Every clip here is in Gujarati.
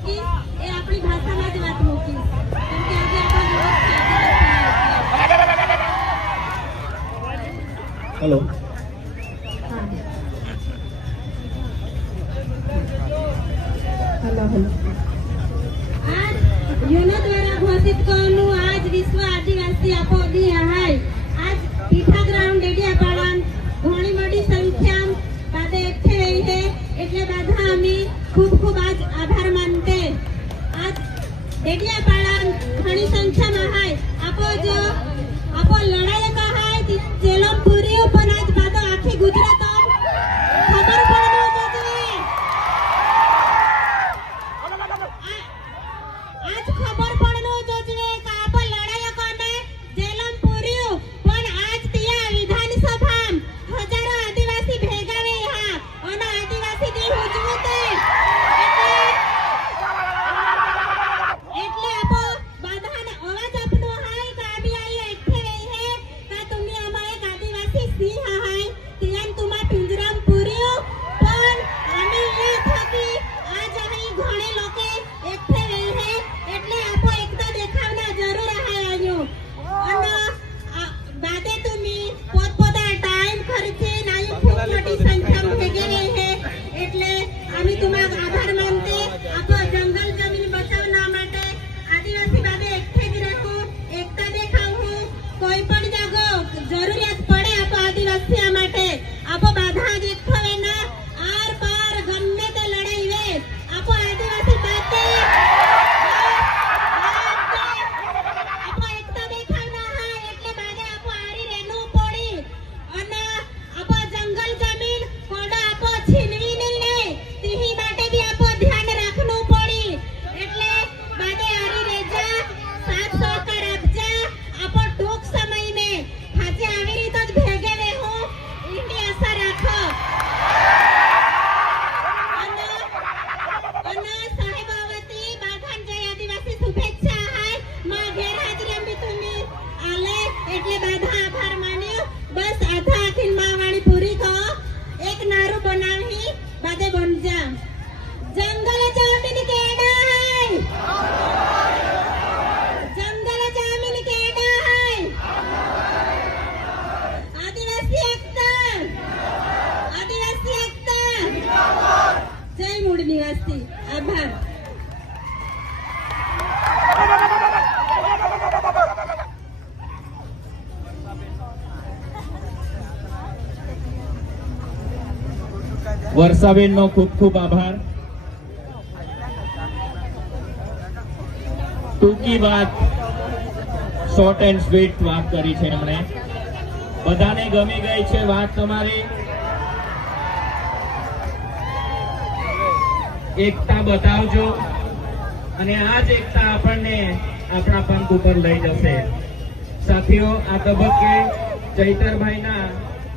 મૂકી એ આપણી ભાષામાં જ વાત મૂકીશ કેમ કે હેલો આજ પીઠા ગ્રાઉન્ડ ડેડિયાપાડા ઘણી મોટી સંખ્યા પાસે છે એટલે બધા माझा ખૂબ खूप આજ આભાર માનતે. આજ आज डेडियापाडा ઘણી સંખ્યામાં હાય. આપો જો, આપો લડાઈ કહે છે જેલો પૂરી ઉપર આજ બાદો આખી ગુજરાત દિવસથી આભાર વર્ષાબેન નો ખૂબ ખૂબ આભાર. ટૂંકી વાત શોર્ટ એન્ડ સ્વીટ વાત કરી છે એમણે. બધાને ગમી ગઈ છે વાત તમારી. એકતા બતાવજો અને આ જ એકતા આપણને આપણા પંખ ઉપર લઈ જશે. સાથીઓ, આ તબક્કે ચૈતરભાઈના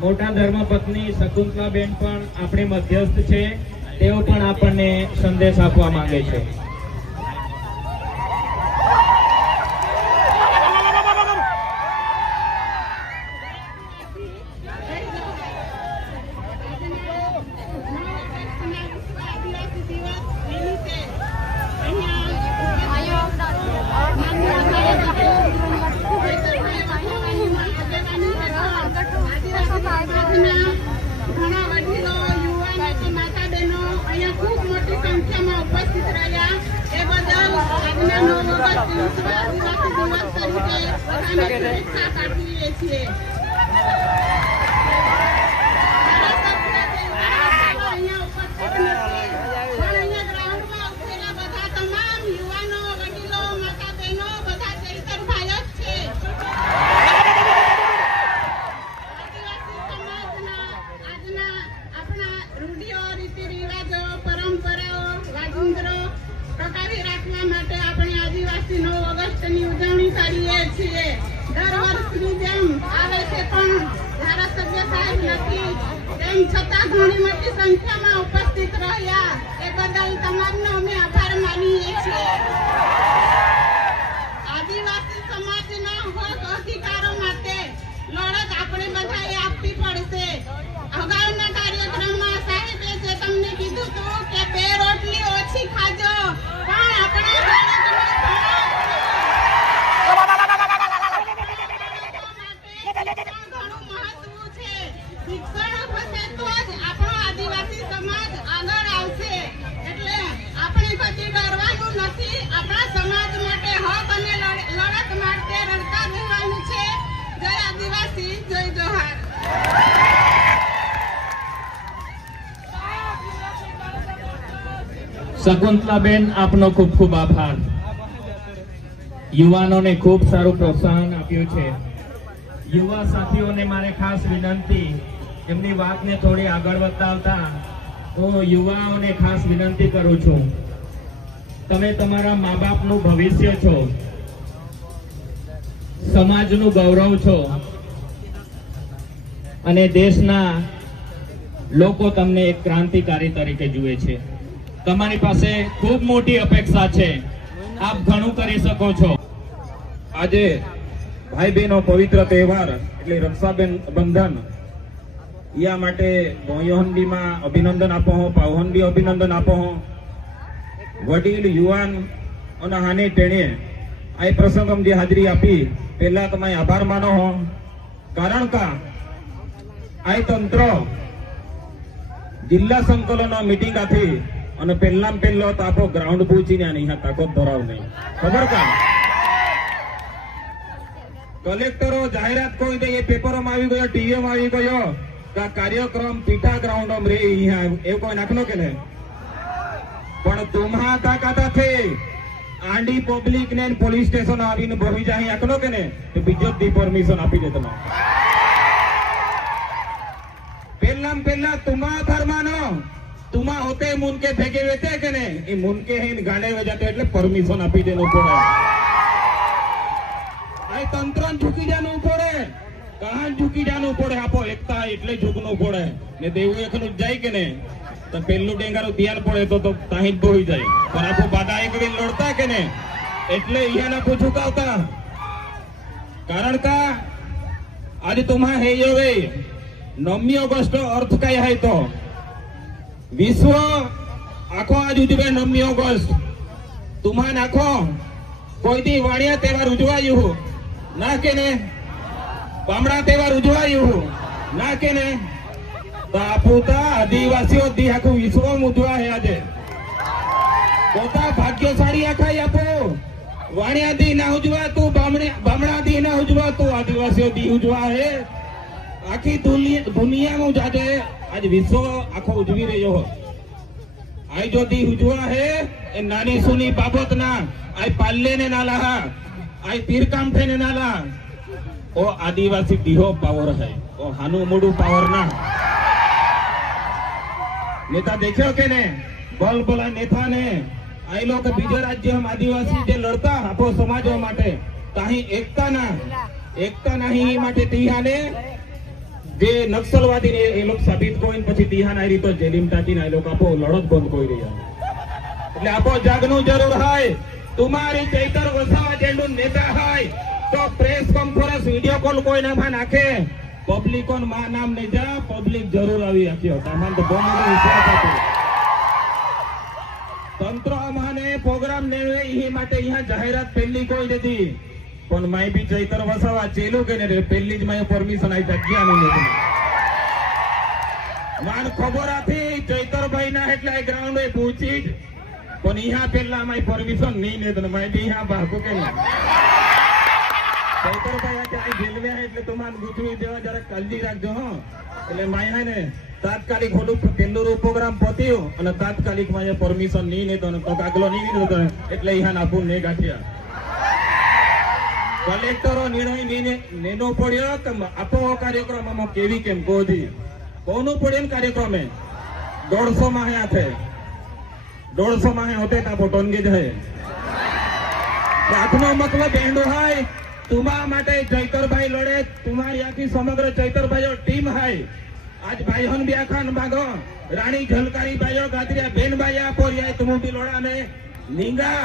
મોટા ધર્મ ધર્મપત્ની શકુંતલાબેન પણ આપણી મધ્યસ્થ છે. તેઓ પણ આપણને સંદેશ આપવા માંગે છે. Yeah. સજ્જા છતાં ઘણી મોટી સંખ્યામાં ઉપસ્થિત રહ્યા. એ બદલ તમામનો અમે આભાર માનીએ છીએ. શકુંતલાબેન, આપનો ખૂબ ખૂબ આભાર. યુવાનોને ખૂબ સારું પ્રોત્સાહન આપ્યું છે. યુવા સાથીઓને મારે ખાસ વિનંતી, એમની વાતને થોડી આગળ વધાવતા હું યુવાઓને ખાસ વિનંતી કરું છું. તમે તમારા મા બાપનું ભવિષ્ય છો. સમાજનું ગૌરવ છો. અને દેશના લોકો તમને એક ક્રાંતિકારી તરીકે જુએ છે. તમારી પાસે ખૂબ મોટી અપેક્ષા છે. આપ ઘણું કરી શકો છો. આજે ભાઈ બહેનો પવિત્ર તહેવાર એટલે રક્ષાબેન બંધન. યા માટે ભોયોહનબીમાં અભિનંદન આપો હો પાવહનબી અભિનંદન આપો હો. વડીલ, યુવાન અને હાને ટેણે આ પ્રસંગમ જે હાજરી આપી, પહેલા તમે આભાર માનો હો. કારણ કા, આ તંત્ર જિલ્લા સંકલન મીટિંગ આથી અને પહેલામાં પહેલો તો આપણો ગ્રાઉન્ડ પહોંચીને અહીંયા તાકાત ધરાવ નહીં. ખબર કા કલેક્ટરો, જાહેરાત કોઈ દે એ પેપરમાં આવી ગયો, ટીવીમાં આવી ગયો કે કાર્યક્રમ પીઠા ગ્રાઉન્ડમાં રે અહીંયા એવું કોઈ નાખલો કે ને પણ તુમ્હા તાકાતાથી આંડી પબ્લિક ને પોલીસ સ્ટેશન આવીને ભરી જાય આકલો કે ને તો બીજો દી પરમિશન આપી દે તમે પહેલા પહેલા તુમા ધર્માનો તુમા હોતે મુનકે ભેગે વેતે કે ને એ મુનકે હેન ગાડે વજાતે એટલે પરમિશન આપી દેવું પડે આ તંત્ર ઝૂકી જાનું પડે કહાન ઝૂકી જાનું પડે આપો એકતા એટલે ઝૂકવું પડે ને દેવું એકનું જ જાય કે ને તો પેલું ડેંગારું ધ્યાન પડે તો તો તાહી જ બોઈ જાય પણ આપો બાદા એક વીર લડતા કે ને એટલે ઈયાના કો ઝુકાવતા કારણ કા આજે तुम्हा हे હવે નવમી ઓગસ્ટ અર્થ काय आहे તો વિશ્વ આખો આજ ઉજવે નવમી ઓગસ્ટ. તુમાન આખો કોઈથી વાણિયા તહેવાર ઉજવાયું ના કે ને? બામડા તહેવાર ઉજવાયું ના કે ને? તાપુતા આદિવાસીઓ દી આખું વિશ્વમ ઉજવા હે આજે. પોતા ભાગ્યશાળી આખાઈ આપો. વાણિયા દી ના ઉજવા તું ઉજવાતું બામણા દી ના ઉજવા તું આદિવાસીઓ દી ઉજવા હે. આખી દુનિયામાં જ આજે આજ વિશ્વ આખો ઉજવી રહ્યો આઈ જો દી ઉજવા હે, એ નાની સુની બાબત ના આઈ પાલ્લે ને નાલા હા. આઈ તીરકામઠે ને નાલા. ઓ આદિવાસી ડીહો પાવર હે. ઓ હાનું મોડું પાવર ના. નેતા દેખ્યો કે ને? બોલ બોલા નેતા ને આઈ લોકો બીજા રાજ્યમાં આદિવાસી જે લડતા આપો સમાજો માટે. તાહી એકતા ના. એકતા નહીં માટે તિહાને જે નક્સલવાદી એ લોકો સાબિત કોઈ પછી તિહાન આવી તો જેલીમ ટાંકીને એ લોકો આપો લડત બંધ કોઈ રહ્યા એટલે આપો જાગનું જરૂર હોય. તુમારી ચૈતર વસાવા જેનું નેતા હોય. તો પ્રેસ કોન્ફરન્સ, વીડિયો કોલ કોઈ નામાં નાખે. પબ્લિક ઓનમાં નામ ને જા, પબ્લિક જરૂર આવી આખ્યો તમારે તો બહુ મોટો વિશ્વાસ હતો. તંત્ર અમાને પ્રોગ્રામ લેવે એ માટે અહીંયા જાહેરાત પહેલી કોઈ નથી. પણ માય બી ચૈતર વસાવા, ચેલું કે રે પહેલી જ માય પરમિશન આવી જગ્યા નહીં નથી માન ખબર હતી ચૈતરભાઈ ના એટલે ગ્રાઉન્ડ એ પૂછી જ. પણ અહીંયા પેલા માય પરમિશન નહીં ને તને માય બી અહીંયા ભાગો કે નહીં. ચૈતરભાઈ આજે આ જેલવે આયા એટલે તમારે ગુથવી દેવા, જરા કાળજી રાખજો, હો. એટલે માય ને, તાત્કાલિક ખોટું પેલું પ્રોગ્રામ પત્યું અને તાત્કાલિક માય પરમિશન નહીં ને તો કાગલો નહીં એટલે અહીંયા નાખું નહીં ગાંઠ્યા. કલેક્ટરો નિર્ણય નીને પડ્યો કે આપો કાર્યક્રમ આમાં કેવી કેમ કોધી કોનું પડ્યો ને કાર્યક્રમ? એ દોઢસો માં હાથે દોઢસો માં હોતે તા પોટોનગી જ હે. આપનો મતલબ એનો હાય, તુમા માટે જયકરભાઈ લડે, તુમારી આખી સમગ્ર જયકરભાઈઓ ટીમ હાય. આજ ભાઈઓન બ્યાખાન માગો રાણી ઝલકારી ભાઈઓ, ગાદરિયા બેન ભાઈ આપો રિયાય તુમુ બી લોડાને. નીંગા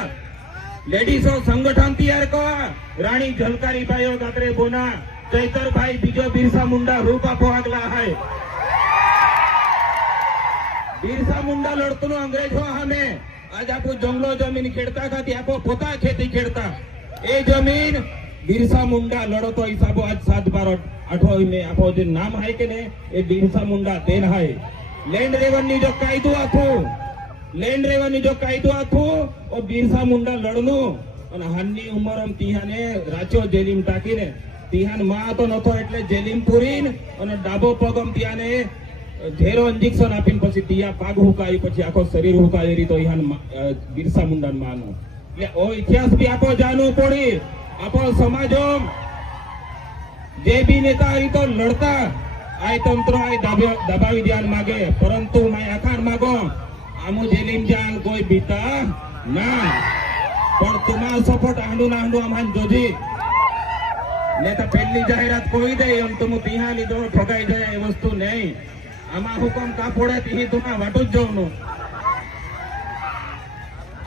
લેડીસો સંગઠન તૈયાર કર. રાણી ઝલકારી ભાઈઓ ગાદરે બોના. ચૈતરભાઈ, બીજો બિરસા મુંડા રૂપ આપો આગલા હાય. બિરસા મુંડા લડતું અંગ્રેજો અમે આજ આપણું જંગલો જમીન ખેડતા ખાતી આપો પોતા ખેતી ખેડતા. એ જમીન બિરસા મુંડા લડતો હિસાબો આજ સાત બાર આઠો ને આપો જે નામ હાય કે ને એ બિરસા મુંડા તેન હાય. લેન્ડ રેવન્યુ જો કાયદો આખું લેન્ડ રેવન્યુ જો કાયદો આખો, ઓ બિરસા મુંડા લડનો. અને હાલની ઉંમરમ તિહાને રાચો જેલીમ ટાકીને. તિહાનમાં તો નતો એટલે જેલીમ પૂરીન અને ડાબો પગમ ત્યાને ઝેરો ઇન્જેક્શન આપીને પછી તિયા પાગ હુકાઈ પછી આખો શરીર હુકાય રીતો ઈહાન મા- બિરસા મુંડા માનો. એટલે ઓ ઇતિહાસ બી આપો જાણવું પડી. આપો સમાજો જે બી નેતા એ તો લડતા. આ તંત્ર આ દબાવી ધ્યાન માગે. પરંતુ મેં આખાણ માગો આમુ જેલીમ કોઈ બીતા ના. પણ તુમા સપોર્ટ આંડુ નાંડુ આમાં જોજી. ને તો જાહેરાત કોઈ દે એમ તો હું ઠગાઈ જાય એ વસ્તુ નહીં. આમાં હુકમ કા પડે તી તુમાં વાટું જ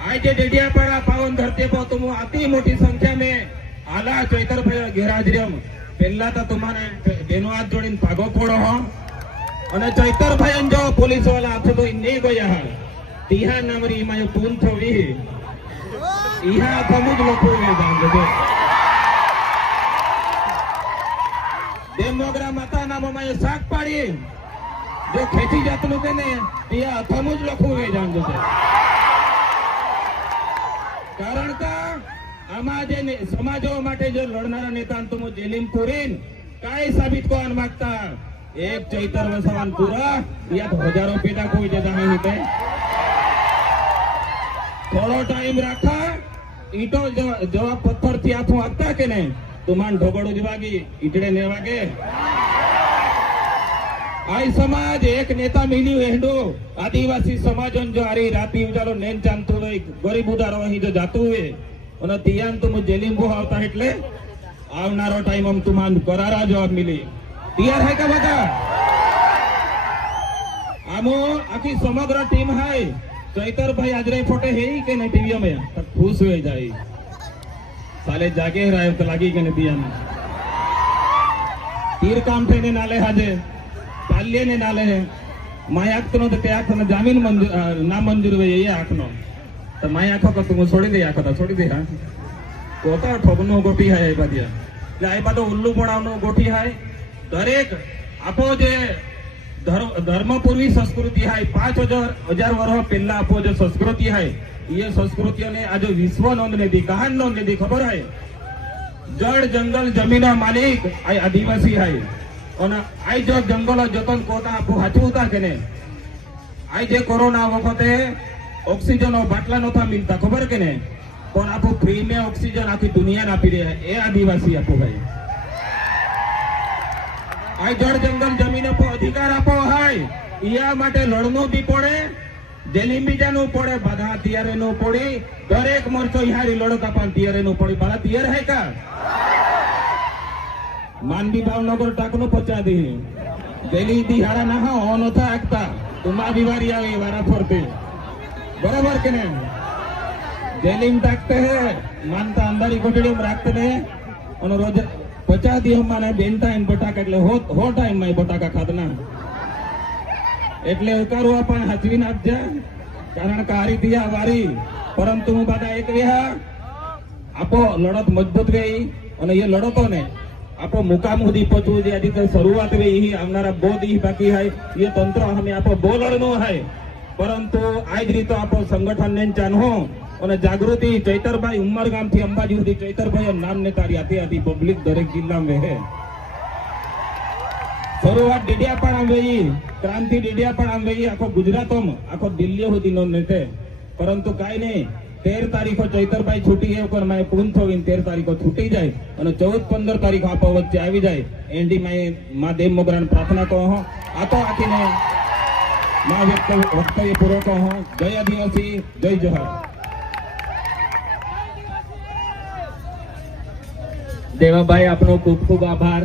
આજે ડેડિયાપાડા પાવન ધરતી પર તુમ અતિ મોટી સંખ્યા में આલા ચૈતર ભાઈ ગેરહાજરીમ પહેલા તો તમારે બેનો હાથ જોડીને ભાગો પડો હો. અને ચૈતર ભાઈ જો પોલીસવાળા આપશે તો નહીં ગયા હા તિહા નામરી માં પૂન થવી ઈહા થમુજ લોકો એ જાણજો જો દેમોગરા માતા નામમાં શાક પાડી જો ખેતી જાતનું કે ને ઈહા થમુજ લોકો એ જાણજો છે કારણ કે આમાં જે સમાજો માટે જે લડનારા નેતા તો જેલીમ પુરીન કાંઈ સાબિત કોણ માંગતા એક ચૈતર વસવાન પૂરા યાદ હજારો પેદા કોઈ જતા થોડો ટાઈમ રાખા. ઈટો જવા પથ્થરથી આથું આપતા કે નહીં? તુમાન ઢોગડું જ વાગી. ઈટડે ને વાગે. આઈ સમાજ, એક નેતા મિલ્યું હેંડો આદિવાસી સમાજ જો આરી રાતી ઉજાલો નેન ચાંતું હોય ગરીબ ઉદારો અહીં જો જાતું હોય. અને તિયાન તું જેલીમ બહુ આવતા એટલે આવનારો ટાઈમ આમ તુમાન કરારા જવાબ મિલી. તૈયાર હે કે બધા? આમો આખી સમગ્ર ટીમ હાય. ચૈતરભાઈ આજરે ફોટે હે કે ને ટીવી में तो खुश हो जाए साले जागे रहे तो लगी के ने दिया में તીર કામ થઈને નાલે હાજે પાલ્ય ને નાલે હે માય આખનો તો તે આખનો જામીન મંજૂર અ, ના મંજૂર હોય એ આખનો તો માય આખો કે તું છોડી દે આખો તો છોડી દે હા કોતા ઠોકનો ગોઠી હાય એ બાદિયા એટલે આ બધો ઉલ્લુ પડાવનો ગોઠી હાય દરેક આપો જે ધર્મ ધર્મપૂર્વી સંસ્કૃતિ હાય. પાંચ હજાર હજાર વર્ષ પહેલા આપો જે સંસ્કૃતિ હાય એ સંસ્કૃતિઓને આજે વિશ્વ નોંધ લીધી, કહાન નોંધ લીધી, ખબર હાય? જળ, જંગલ, જમીનના માલિક આ આદિવાસી હાય. અને આ જો જંગલો જતન કોતા આપો હાચવતા કે ને આ જે કોરોના વખતે ઓક્સિજન બાટલા નહોતા મિલતા, ખબર કે ને પણ આપો ફ્રી में ઓક્સિજન આખી દુનિયાને આપી રહ્યા, એ આદિવાસી આપો ભાઈ. આ જળ જંગલ જમીન અધિકાર આપો હોય ઈયા માટે લડનું બી પડે જેલીંબીજા નું પડે બધા તિયારે નું પડે દરેક મોરચો હારી લડત આપણ તિયારે નું પડે બધા તૈયાર હે કા માનવી ભાવનગર ટાકનું પચા દી જેલી દિહાડા ના હા ઓન હતા આગતા તુમા બીવારી આવે વારા ફરતે બરાબર કે ને જેલીમ ટાકતે હે માનતા અંધારી કોટડીમ રાખતે ને અને રોજ પચાસ દિવસ માને બેન ટાઈમ બટાકા, એટલે હો ટાઈમમાં બટાકા ખાધના. એટલે ઉતારવા પણ હાચવી નાખજે કારણ કે હારી રીતે વારી. પરંતુ હું બધા એક રહ્યા આપો લડત મજબૂત રહી અને એ લડતો ને આપો મુકામ સુધી પહોંચવું છે તો શરૂઆત રહી આવનારા બહુ દી બાકી હોય એ તંત્ર અમે આપો બહુ લડનું હોય પરંતુ આ જ રીતે આપો સંગઠન ને ચાનહો અને જાગૃતિ ચૈતરભાઈ ઉમરગામથી અંબાજી સુધી ચૈતરભાઈ નામ ને તારી આથી પબ્લિક દરેક જિલ્લામાં વહે શરૂઆત ડેડિયાપાડા આમ વહી ક્રાંતિ ડેડિયાપાડા આમ વહી આખો ગુજરાતમાં, આખો દિલ્હી સુધી નો નેતે પરંતુ કાંઈ નહીં, તેર તારીખો ચૈતરભાઈ છૂટી ગયો પણ મારે પૂન થવી તેર તારીખો છૂટી જાય અને ચૌદ, પંદર તારીખો આપો વચ્ચે આવી જાય. એન્ડી માય મા દેવ મોગરાને પ્રાર્થના કહો. આ તો આખીને મા વ્યક્ત વક્તવ્ય પૂરો કહો. જય આદિવાસી, જય જોહાર દેવાભાઈ આપનો ખૂબ ખૂબ આભાર.